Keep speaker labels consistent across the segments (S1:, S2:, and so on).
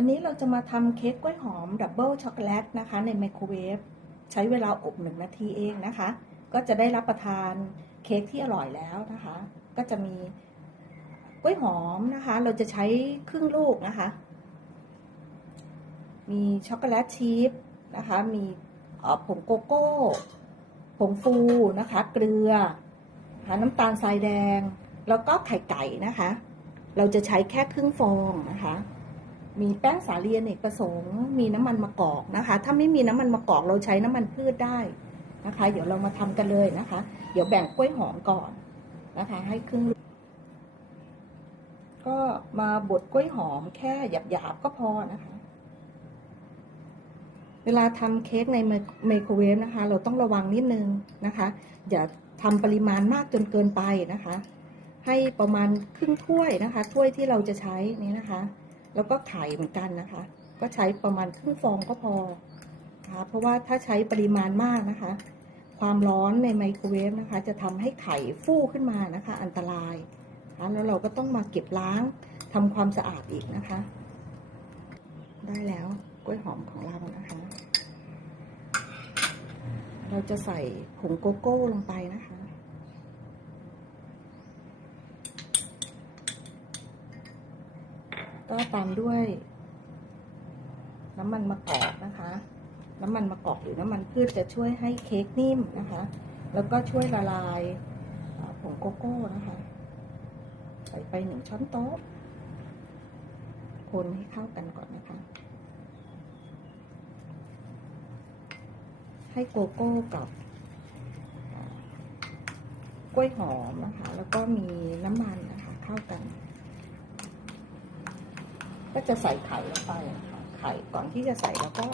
S1: วันนี้เราจะมาทำเค้กกล้วยหอมดับเบิลช็อกโกแลตนะคะ ในไมโครเวฟใช้เวลาอบหนึ่งนาทีเองนะคะ ก็จะได้รับประทานเค้กที่อร่อยแล้วนะคะ ก็จะมีกล้วยหอมนะคะ เราจะใช้ครึ่งลูกนะคะ มีช็อกโกแลตชีสนะคะ มีผงโกโก้ผงฟูนะคะ เกลือน้ำตาลทรายแดง แล้วก็ไข่ไก่นะคะ เราจะใช้แค่ครึ่งฟองนะคะ มีแป้งสาลีอเนกประสงค์ มีน้ำมันมะกอกนะคะ ถ้าไม่มีน้ำมันมะกอกเราใช้น้ำมันพืชได้นะคะ เดี๋ยวเรามาทำกันเลยนะคะ เดี๋ยวแบ่งกล้วยหอมก่อนนะคะ ให้ครึ่งกก็มาบดกล้วยหอมแค่หยาบๆก็พอนะคะ เวลาทำเค้กในไมโครเวฟนะคะ เราต้องระวังนิดนึงนะคะ อย่าทำปริมาณมากจนเกินไปนะคะ ให้ประมาณครึ่งถ้วยนะคะ ถ้วยที่เราจะใช้นี่นะคะ แล้วก็ไข่เหมือนกันนะคะ ก็ใช้ประมาณครึ่งฟองก็พอนะคะเพราะว่าถ้าใช้ปริมาณมากนะคะ ความร้อนในไมโครเวฟนะคะ จะทำให้ไข่ฟูขึ้นมานะคะ อันตรายนะแล้วเราก็ต้องมาเก็บล้างทำความสะอาดอีกนะคะ ได้แล้วกล้วยหอมของเรานะคะ เราจะใส่ผงโกโก้ลงไปนะคะ ก็ตามด้วย น้ำมันมะกอกนะคะ น้ำมันมะกอกหรือน้ำมันพืชจะช่วยให้เค้กนิ่มนะคะ แล้วก็ช่วยละลายผงโกโก้นะคะ ใส่ไปหนึ่งช้อนโต๊ะ คนให้เข้ากันก่อนนะคะ ให้โกโก้กับกล้วยหอมนะคะ แล้วก็มีน้ำมันนะคะ เข้ากัน ก็จะใส่ไข่ลงไปนะคะไข่ก่อนที่จะใส่แล้วก็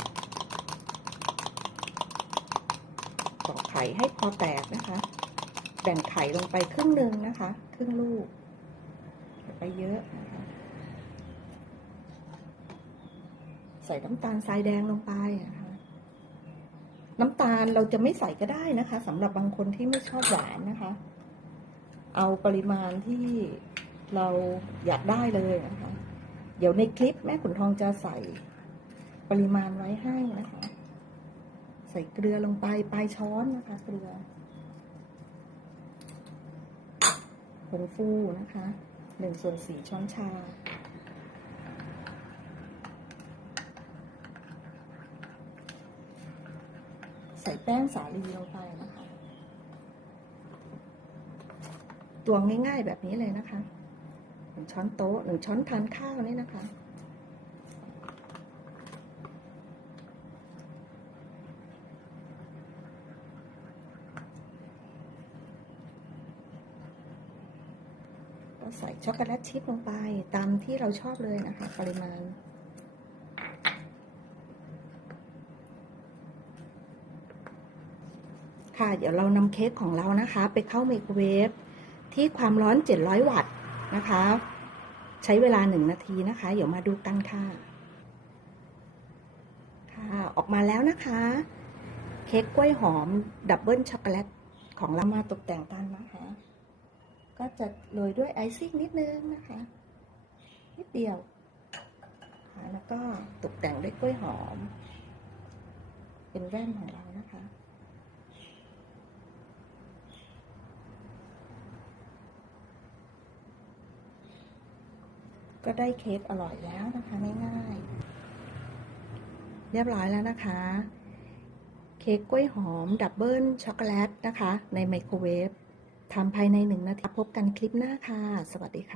S1: ตอกไข่ให้พอแตกนะคะ แบ่งไข่ลงไปครึ่งหนึ่งนะคะ ครึ่งลูกอย่าไปเยอะนะคะใส่น้ำตาลทรายแดงลงไปนะคะ น้ำตาลเราจะไม่ใส่ก็ได้นะคะสำหรับบางคนที่ไม่ชอบหวานนะคะ เอาปริมาณที่เราอยากได้เลยนะคะ เดี๋ยวในคลิปแม่ขุนทองจะใส่ปริมาณไว้ให้นะคะ ใส่เกลือลงไปปลายช้อนนะคะ เกลือผงฟูนะคะหนึ่งส่วนสี่ช้อนชาใส่แป้งสาลีลงไปนะคะ ตวงง่ายๆแบบนี้เลยนะคะ หนึ่งช้อนโต๊ะหนึ่งช้อนทานข้าวนี่นะคะใส่ช็อกโกแลตชิพลงไปตามที่เราชอบเลยนะคะ ปริมาณ ค่ะ เดี๋ยวเรานำเค้กของเรานะคะ ไปเข้าไมโครเวฟที่ความร้อน 700 วัตต์ นะคะ ใช้เวลา1นาทีนะคะ เดี๋ยวมาดูกันค่ะ ค่ะ ออกมาแล้วนะคะ เค้กกล้วยหอมดับเบิลช็อกโกแลตของเรามาตกแต่งกันนะคะ ก็จะโรยด้วยไอซิ่งนิดนึงนะคะ นิดเดียวแล้วก็ตกแต่งด้วยกล้วยหอม เป็นแว่นของเรานะคะ ก็ได้เค้กอร่อยแล้วนะคะง่ายๆ เรียบร้อยแล้วนะคะ เค้กกล้วยหอมดับเบิลช็อกโกแลตนะคะ ในไมโครเวฟทำภายในหนึ่งนาทีพบกันคลิปหน้าค่ะ สวัสดีค่ะ